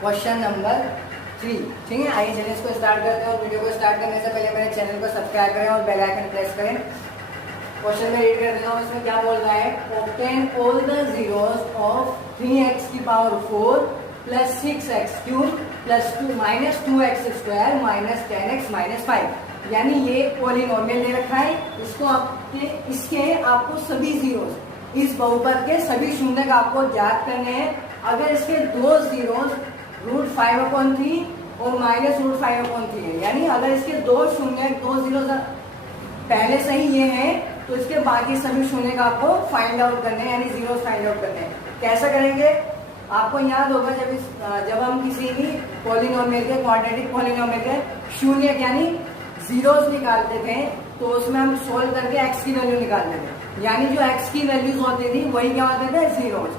Question number 3। ठीक है, आइए चलिए इसको स्टार्ट करते हैं। और वीडियो को स्टार्ट करने से पहले मेरे चैनल को सब्सक्राइब करें और बेल आइकन प्रेस करें। क्वेश्चन में रीड कर देता हूँ, इसमें क्या बोल रहा है। Obtain all the zeros of 3x की power 4 plus 6x cube plus 2 minus 2x square minus 10x minus 5। यानी ये पॉलिनोमियल दे रखा है, इसके आपको सभी जीरोस, इस बहुपद के सभी शून्य का आपको ज्ञात करने हैं। अगर इसके दो जीरोस √5/3 और माइनस √5/3 है, यानी अगर इसके दो शून्य दो जीरो पहले से ही ये हैं, तो इसके बाकी सभी शून्य का आपको फाइंड आउट करने हैं, यानी जीरो फाइंड आउट करने हैं। कैसा करेंगे, आपको याद होगा जब हम किसी भी पॉलिनोमियल के, क्वाड्रेटिक पॉलिनोमियल के शून्य यानी जीरोस निकालते थे, तो उसमें हम सोल्व करके एक्स की वैल्यू निकालते थे, यानी जो एक्स की वैल्यूज होती थी वही क्या होते थे, जीरोस।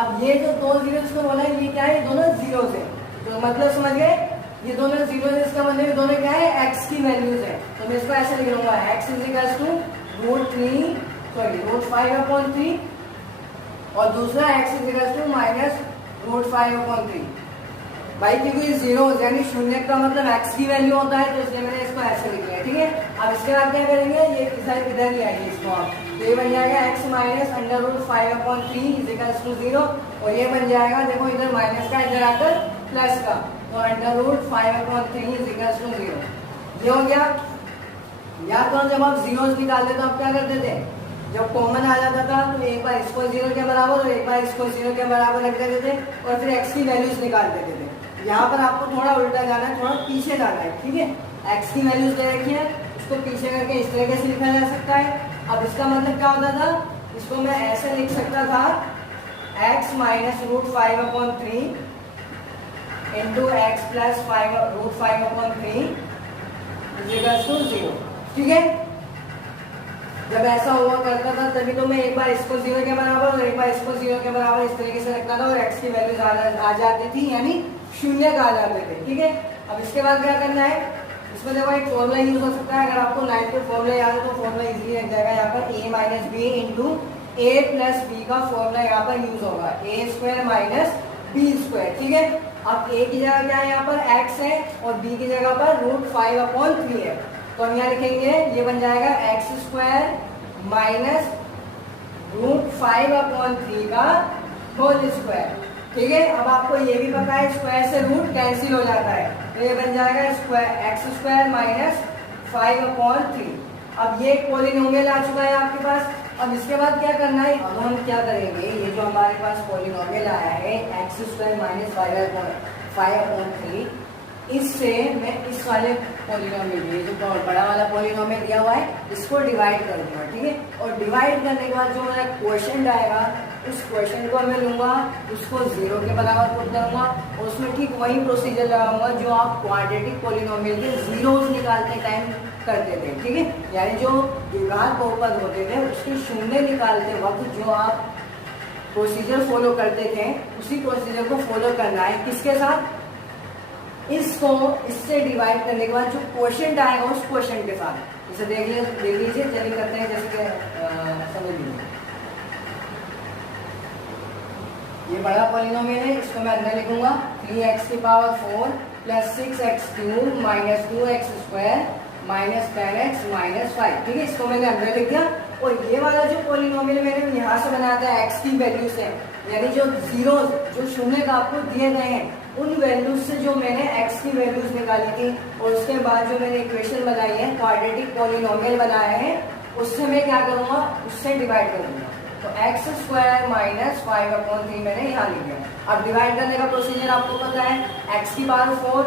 अब ये जो दो जीरोस को बोला है, ये क्या है, ये दोनों जीरोस है। तो मतलब समझ गए, ये दोनों जीरोस है, इसका मतलब ये दोनों क्या है, एक्स की वैल्यूज है। तो मैं इसको ऐसे लिख लूंगा, एक्स इज इक्वल टू √5/3 और दूसरा x is equal to minus √5/3। भाई क्योंकि जीरो यानी शून्य का मतलब एक्स की वैल्यू होता है, तो इसलिए मैंने इसको ऐसे लिख लिया। ठीक है, अब इसके बाद क्या करेंगे, ये इधर ही आएगी इसको आप, तो ये बन जाएगा x minus √5/3 is equal to 0, और ये बन जाएगा, देखो इधर माइनस का इधर आकर प्लस का, तो √5/3 इज इक्वल टू 0। ये हो गया। या तो जब आप जीरोस निकालते तो आप क्या करते थे, जब कॉमन आ जाता था तो एक बार इसको 0 के बराबर और एक बार इसको 0 के बराबर रख देते थे और फिर x की वैल्यूज निकाल देते थे। यहाँ पर आपको थोड़ा उल्टा जाना है, थोड़ा पीछे जाना है। ठीक है, x की वैल्यूज दे रखी है, इसको पीछे करके इस तरीके से लिखा जा सकता है। अब इसका मतलब क्या होता था, इसको मैं ऐसे लिख सकता था, x minus √5/3 into x plus √5/3 is equal to 0। ठीक है, जब ऐसा हुआ करता था तभी तो मैं एक बार इसको 0 के बराबर और एक बार इसको 0 के बराबर इस तरीके से रखता था और x की वैल्यूज आ जाती थी, यानी शून्य का आ जाते थे। ठीक है, अब इसके बाद क्या करना है, इसमें देखो एक फॉर्मूला यूज हो सकता है। अगर आपको 9 के फॉर्मूला याद है तो फॉर्मूला इजीली लग जाएगा। यहाँ पर a minus B into a plus B का फॉर्मूला यहाँ पर यूज होगा, a² माइनस b²। ठीक है, अब a की जगह क्या है, यहाँ पर x है और b की जगह पर √5/3 है, तो हम यहाँ लिखेंगे, ये बन जाएगा x² माइनस √5/3 का होल स्क्वायर। ठीक है, अब आपको ये भी पता है स्क्वायर से रूट कैंसिल हो जाता है, तो ये बन जाएगा x² माइनस 5/3। अब ये पॉलिनोमियल आ चुका है आपके पास। अब इसके बाद क्या करना है, अब हम क्या करेंगे, ये जो हमारे पास पॉलिनोमियल आया है x² माइनस 5/3, इससे मैं इस वाले पॉलिनोमियल, ये जो बड़ा वाला पॉलिनोमियल दिया हुआ है, इसको डिवाइड कर दूंगा। ठीक है, और डिवाइड करने के बाद जो मेरा क्वोशिएंट आएगा, उस क्वोशिएंट को मैं लूंगा, उसको 0 के बराबर पुट करूंगा और उसमें ठीक वही प्रोसीजर लगाऊंगा जो आप क्वाड्रेटिक पॉलिनोमियल के जीरोस निकालते टाइम करते थे। ठीक है, यानी जो द्विघात बहुपद होते थे उसके शून्य निकालते वक्त जो आप प्रोसीजर फॉलो करते थे, उसी प्रोसीजर को फॉलो करना है। किसके साथ, इसको इससे डिवाइड करने के बाद जो क्वोशिएंट आएगा उस क्वोशिएंट के साथ। इसे देख लीजिए, चलिए करते हैं, जैसे कि समझ लीजिए, ये बड़ा पॉलिनोमियल है, इसको मैं अंदर लिखूंगा 3x की power 4 plus 6x cube minus 2x² minus 10x minus 5। ठीक है, इसको मैंने अंदर लिख दिया। और ये वाला जो पॉलिनोमियल मैंने यहाँ से बनाया था x की वैल्यू से, यानी जो जीरोस, जो शून्य का आपको दिए गए हैं, उन वैल्यूज से जो मैंने x की वैल्यूज निकाली थी और उसके बाद जो मैंने इक्वेशन बनाई है, क्वाड्रेटिक पॉलिनोमियल बनाया है, उससे मैं क्या करूंगा, उससे डिवाइड करूंगा। तो x² माइनस 5/3 मैंने यहाँ लिख दिया। अब डिवाइड करने का प्रोसीजर आपको पता है, x की पावर 4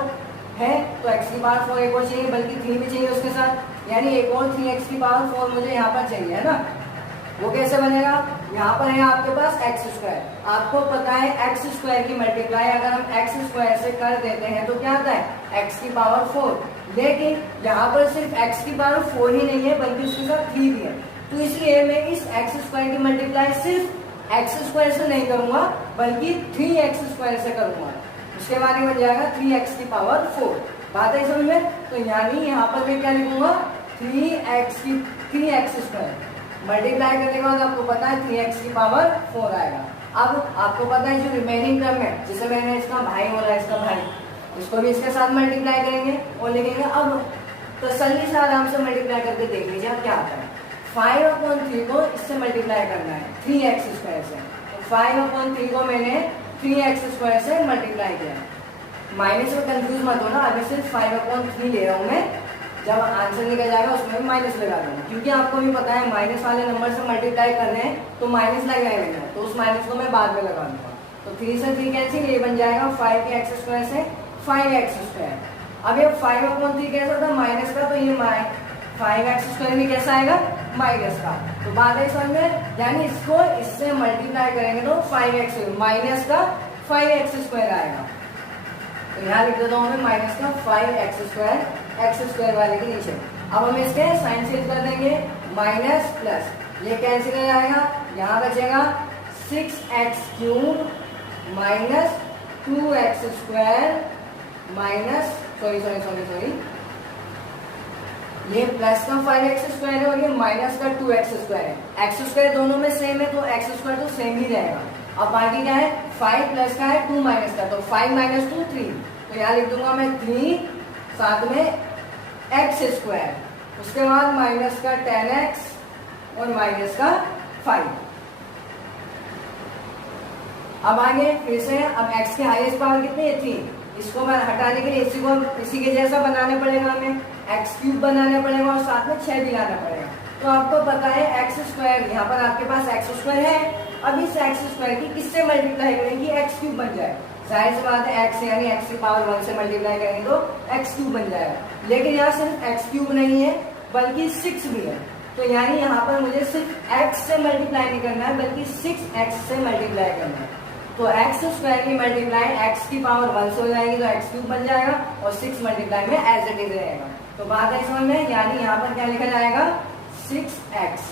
है तो x की पावर 4 एक और चाहिए, बल्कि 3 भी चाहिए उसके साथ, यानी एक और 3x की पावर 4 मुझे यहाँ पर चाहिए, है ना। वो कैसे बनेगा, यहाँ पर है आपके पास x², आपको पता है x² की मल्टीप्लाई अगर हम x² से कर देते हैं तो क्या आता है, x की पावर 4। लेकिन यहाँ पर सिर्फ x की पावर 4 ही नहीं है, बल्कि उसके साथ 3 भी है, तो इसलिए मैं इस x² की मल्टीप्लाई सिर्फ x² से नहीं करूंगा, बल्कि 3x² से करूंगा। उसके बाद बन जाएगा 3x की पावर 4। बात है समझ में, तो यानी यहाँ पर मैं क्या लिखूंगा, 3x² मल्टीप्लाई करने के बाद आपको पता है 3x की पावर 4 आएगा। अब आपको पता है जो रिमेनिंग टर्म है, जिसे मैंने इसका भाई बोला, इसका भाई, इसको भी इसके साथ मल्टीप्लाई करेंगे और लिखेंगे। अब तसल्ली से आराम से मल्टीप्लाई करके देख लीजिए आप क्या आता है। 5/3 को इससे मल्टीप्लाई करना है 3x² से, तो 5/3 को मैंने 3x² से मल्टीप्लाई किया। माइनस में कंफ्यूज मत होना, अभी सिर्फ 5/3 ले रहा हूँ मैं, जब आंसर निकल जाएगा उसमें भी माइनस लगा दूंगा, क्योंकि आपको भी पता है माइनस वाले नंबर से मल्टीप्लाई करने हैं तो माइनस लगाएंगे, तो उस माइनस को मैं बाद में लगा दूंगा। तो 3 से 3 कैंसिल, ये बन जाएगा 5x² से 5x²। अब ये 5/3 कैसा था माइनस का, तो ये 5x² भी कैसा आएगा माइनस का। तो बात है समझ में, यानी इसको इससे मल्टीप्लाई करेंगे तो 5x माइनस का 5x² आएगा। तो यहाँ लिख देता हूँ मैं माइनस का 5x², x² वाले के नीचे। अब हम इसके साइन चेंज कर देंगे, माइनस प्लस, ये कैंसिल हो जाएगा, यहाँ बचेगा 6x³ minus 2x² minus sorry ये प्लस का 5x² है और ये माइनस का 2x² है। x² दोनों में सेम है तो x² तो सेम ही रहेगा। अब बाकी क्या है, 5 प्लस का है 2 माइनस का, तो 5 - 2 3, तो यहाँ लिख दूंगा मैं 3 साथ में x², उसके बाद माइनस का 10x और माइनस का 5। अब आगे फिर से, अब x के हाईएस्ट पावर कितनी है 3, इसको मैं हटाने के लिए इसी के जैसा बनाना पड़ेगा, हमें x³ बनाना पड़ेगा और साथ में 6 भी लाना पड़ेगा। तो आपको पता है x², यहाँ पर आपके पास x² है, अब इस x² की किससे मल्टीप्लाई करेंगे, x³ बन जाए। जाहिर सी बात है x यानी x की पावर 1 से मल्टीप्लाई करेंगे तो x³ बन जाएगा। लेकिन यहाँ सिर्फ x³ नहीं है बल्कि 6 भी है, तो यानी यहाँ पर मुझे सिर्फ x से मल्टीप्लाई नहीं करना है बल्कि 6x से मल्टीप्लाई करना है। तो x² की मल्टीप्लाई x की पावर 1 से हो जाएगी तो x³ बन जाएगा और 6 मल्टीप्लाई में एज इट इज रहेगा। तो बात है समझ में, यानी यहाँ पर क्या लिखा जाएगा 6x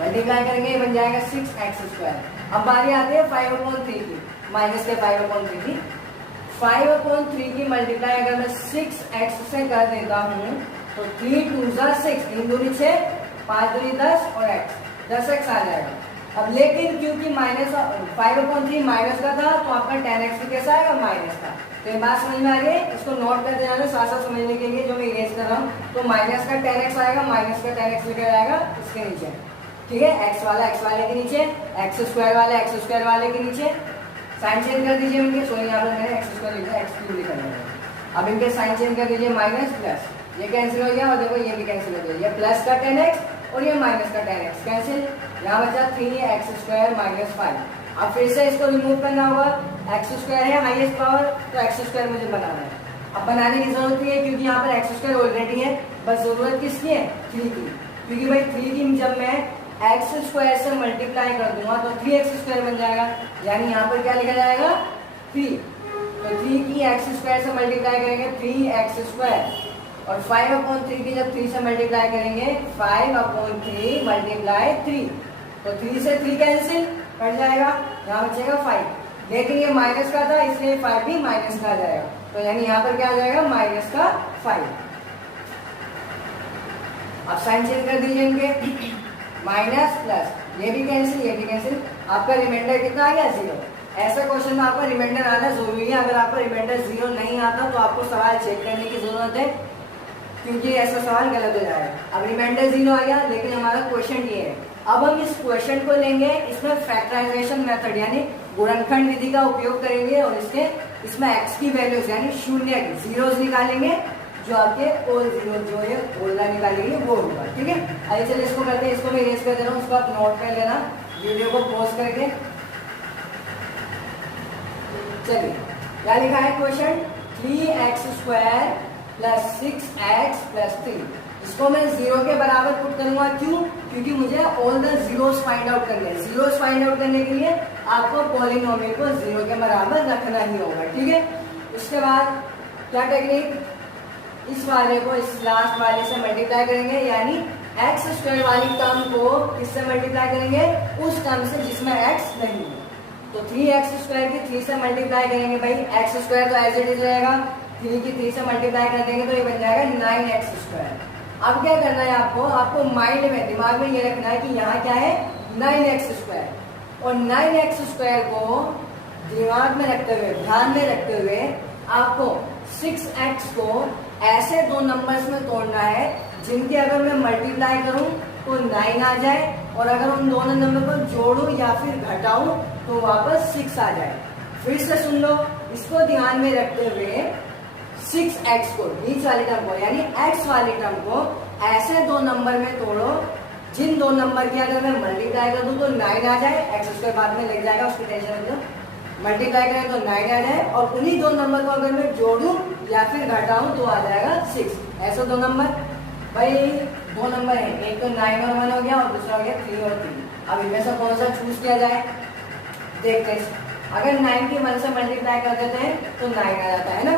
मल्टीप्लाई करेंगे बन जाएगा 6x²। अब बारी आती है 5/3 की, माइनस के 5/3 की। 5/3 की मल्टीप्लाई अगर मैं 6x से कर देता हूँ तो 3 2 6, 3 दूनी 6, 5 दूनी 10 और x 10x आ जाएगा। अब लेकिन क्योंकि माइनस 5/3 माइनस का था तो आपका 10x भी कैसा आएगा माइनस का। तो ये बात समझ में आ रही है, इसको नोट करते जाना साथ साथ समझने के लिए जो मैं इरेज कर रहा हूँ। तो माइनस का 10x आएगा, माइनस का 10x लिखा जाएगा इसके नीचे, ठीक है। x वाला x वाले के नीचे, x² वाला x² वाले के नीचे। साइन चेंज कर दीजिए इनके, सॉरी यहाँ पर मैंने x² लिखा है, x³ लिखा जाएगा। अब इनके साइन चेंज कर दीजिए, माइनस प्लस, ये कैंसिल हो गया और देखो ये भी कैंसिल हो गया, ये प्लस का 10x और ये माइनस का 10x कैंसिल। यहाँ बचा 3x² माइनस 5। अब फिर से इसको रिमूव करना होगा, x² है हाईएस्ट पावर तो x² मुझे बनाना है। अब बनाने की जरूरत नहीं है क्योंकि यहाँ पर x² ऑलरेडी है, बस जरूरत किसकी है 3 की, क्योंकि भाई 3 की जब मैं x² से मल्टीप्लाई कर दूंगा तो 3x² बन जाएगा, यानी यहाँ पर क्या लिखा जाएगा 3। तो 3 की x² से मल्टीप्लाई करेंगे 3x² और 5/3 की जब 3 से मल्टीप्लाई करेंगे 5/3 मल्टीप्लाई 3, तो 3 से 3 कैंसिल कट जाएगा, यहाँ बचेगा 5। लेकिन ये माइनस का था इसलिए 5 भी माइनस का आ जाएगा, तो यानी यहाँ पर क्या आ जाएगा माइनस का 5। अब साइन चेंज कर दीजिए इनके, माइनस प्लस, ये भी कैंसिल ये भी कैंसिल, आपका रिमाइंडर कितना आ गया 0। ऐसा क्वेश्चन में आपका रिमाइंडर आना जरूरी है, अगर आपका रिमाइंडर 0 नहीं आता तो आपको सवाल चेक करने की जरूरत है, क्योंकि ऐसा सवाल गलत हो जाएगा। अब रिमाइंडर 0 आ गया, लेकिन हमारा क्वेश्चन ये है। अब हम इस क्वेश्चन को लेंगे, इसमें फैक्टराइजेशन मेथड यानी गुणनखंड विधि का उपयोग करेंगे और इसमें x की वैल्यूज यानी शून्य की जीरोस निकालेंगे, जो आपके ऑल जीरो जो ये बोलना निकालेंगे वो होगा, ठीक है। आइए चलिए इसको करते हैं, इसको मैं इरेज कर दे रहा हूँ, उसको आप नोट कर लेना वीडियो को पॉज करके। चलिए क्या लिखा है question, 3x² plus 6x plus 3, इसको मैं 0 के बराबर पुट करूंगा, क्यों, क्योंकि मुझे all the zeros find out करने हैं। जीरोस फाइंड आउट करने के लिए आपको पॉलिनोमियल को 0 के बराबर रखना ही होगा, ठीक है। उसके बाद क्या टेक्निक, इस वाले को इस लास्ट वाले से मल्टीप्लाई करेंगे, यानी x² वाली टर्म को किससे मल्टीप्लाई करेंगे, उस टर्म से जिसमें x नहीं है। तो 3x² की 3 से मल्टीप्लाई करेंगे, भाई x² तो एज इट इज रहेगा, 3 की 3 से मल्टीप्लाई कर देंगे तो ये बन जाएगा 9x²। अब क्या करना है आपको माइंड में दिमाग में ये रखना है कि यहाँ क्या है 9x²। और 9x² को दिमाग में रखते हुए, ध्यान में रखते हुए आपको 6x को ऐसे दो नंबर्स में तोड़ना है जिनके अगर मैं मल्टीप्लाई करूं तो 9 आ जाए, और अगर उन दोनों नंबर को जोड़ूं या फिर घटाऊं तो वापस 6 आ जाए। फिर से सुन लो, इसको ध्यान में रखते हुए 6x को, बीच वाली टर्म को यानी x वाली टर्म को ऐसे दो नंबर में तोड़ो जिन दो नंबर की अगर मैं मल्टीप्लाई कर दूं तो 9 आ जाए, x² बाद में लग जाएगा, उसकी टेंशन मत लो, मल्टीप्लाई करें तो 9 आ जाए, और उन्हीं दो नंबर को अगर मैं जोड़ूं या फिर घटाऊं तो आ जाएगा 6। ऐसे दो नंबर, भाई दो नंबर है, एक तो 9 और 1 हो गया और दूसरा हो गया 3 और 3। अब इनमें से कौन सा चूज किया जाए, देखते हैं। अगर 9 की 1 से मल्टीप्लाई कर देते हैं तो 9 आ जाता है ना,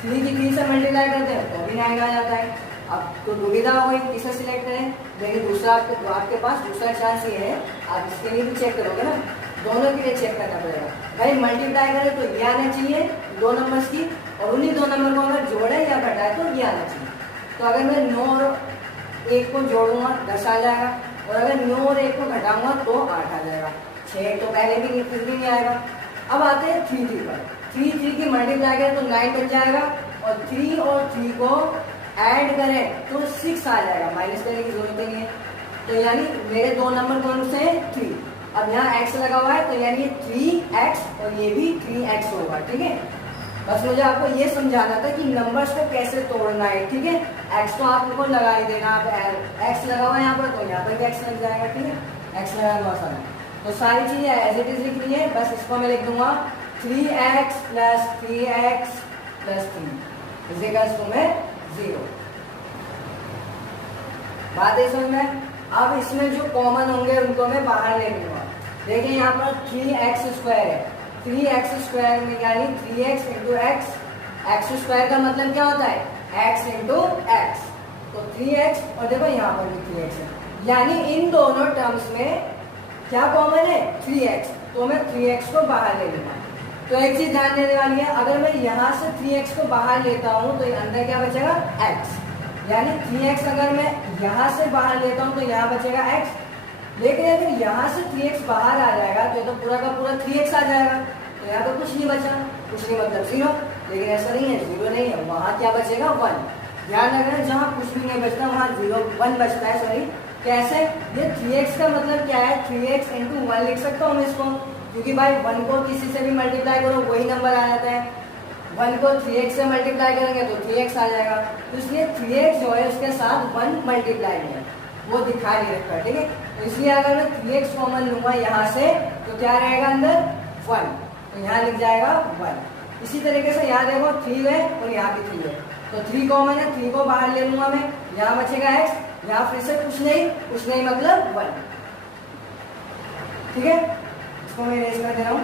3 की 3 से मल्टीप्लाई करते हैं तो भी 9 आ जाता है। अब तो दुविधा हो गई किसे सिलेक्ट करें, लेकिन दूसरा आपके पास दूसरा चांस ये है, आप इसके लिए भी चेक करोगे ना, दोनों के लिए चेक करना पड़ेगा। भाई मल्टीप्लाई करें तो ये आना चाहिए दो नंबर्स की, और उन्हीं दो नंबर को अगर जोड़े या घटाए तो ये आना चाहिए। तो अगर मैं 9 और 1 को जोड़ूंगा 10 आ जाएगा, और अगर 9 और 1 को घटाऊंगा तो 8 आ जाएगा। 6 तो पहले भी नहीं, फिर भी नहीं आएगा। अब आते हैं 3 पर, 3 की मल्टीप्लाई करें तो 9 बन जाएगा, और 3 और 3 को ऐड करें तो 6 आ जाएगा, माइनस करने की जरूरत नहीं है। तो यानी मेरे दो नंबर कौन से हैं, 3। अब यहाँ x लगा हुआ है तो यानी 3x और ये भी 3x होगा, ठीक है। बस मुझे आपको ये समझाना था कि नंबर्स को कैसे तोड़ना है, ठीक है। x तो आपको लगा ही देना, आप x लगा हुआ है यहाँ पर तो यहाँ पर भी x लग जाएगा, ठीक है। x लगाना बहुत आसान है, तो सारी चीजें एज इट इज लिखनी है। बस इसको मैं लिख दूंगा 3x + 3x + 3 इज टू में 0। बात है समझ में। अब इसमें जो कॉमन होंगे उनको मैं बाहर ले लूंगा। देखिए यहाँ पर 3x² है, 3x² में यानी 3x × x, x² का मतलब क्या होता है, x × x, तो 3x, और देखो यहाँ पर भी 3x है, यानी इन दोनों टर्म्स में क्या कॉमन है, 3x, तो मैं 3x को बाहर ले लूंगा। तो एक चीज ध्यान देने वाली है, अगर मैं यहाँ से 3x को बाहर लेता हूँ तो अंदर क्या बचेगा, x, यानी 3x अगर मैं यहाँ से बाहर लेता हूँ तो यहाँ बचेगा x। लेकिन अगर यहाँ से 3x बाहर आ जाएगा तो ये तो पूरा का पूरा 3x आ जाएगा, तो यहाँ तो कुछ नहीं बचा, कुछ नहीं मतलब 0। लेकिन ऐसा नहीं है, 0 नहीं है, वहाँ क्या बचेगा, 1। ध्यान रखना, जहाँ कुछ भी नहीं बचता वहाँ 1 बचता है, सॉरी। कैसे, ये 3x का मतलब क्या है, 3x × 1 लिख सकता हूँ मैं इसको, क्योंकि भाई 1 को किसी से भी मल्टीप्लाई करो वही नंबर आ जाता है। 1 को 3x से मल्टीप्लाई करेंगे तो 3x आ जाएगा, तो इसलिए 3x जो है उसके साथ 1 मल्टीप्लाई है, वो दिखा नहीं रखा, ठीक है। तो इसलिए अगर मैं 3x कॉमन लूंगा यहाँ से तो क्या रहेगा अंदर, 1, तो यहाँ लिख जाएगा 1। इसी तरीके से यहाँ देखो 3 है और यहाँ भी 3 है, तो 3 कॉमन है, 3 को बाहर ले लूंगा मैं, यहाँ बचेगा x, यहाँ फिर से कुछ नहीं मतलब 1, ठीक है। इसको मैं इरेज कर दे रहा हूँ,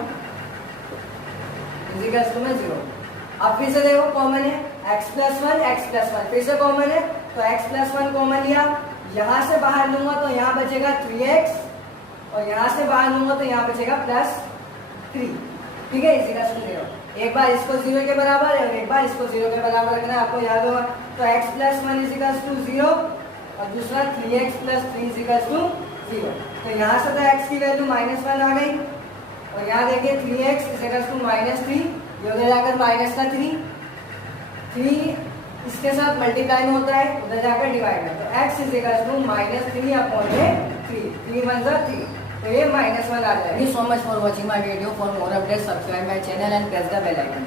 इज में 0। अब फिर से देखो कॉमन है, x + 1, फिर से कॉमन है तो x + 1 कॉमन लिया, यहाँ से बाहर लूंगा तो यहाँ बचेगा 3x, और यहाँ से बाहर लूंगा तो यहाँ बचेगा +3, ठीक है, इज इक्वल टू 0। एक बार इसको 0 के बराबर है और एक बार इसको 0 के बराबर रखना है, आपको याद होगा। तो x + 1 इज इक्वल टू 0 और दूसरा 3x + 3 इज इक्वल टू 0। तो यहाँ से तो x की वैल्यू -1 आ गई, और यहाँ देखिए 3x इज इक्वल टू -3, ये उधर जाकर -3, 3 इसके साथ मल्टीप्लाई में होता है, उधर जाकर डिवाइड में, तो x इज इक्वल टू -3/3, 3 1 3, तो ये -1 आ जाएगा। Thank you so much for watching my video. For more updates subscribe my channel and press the bell icon.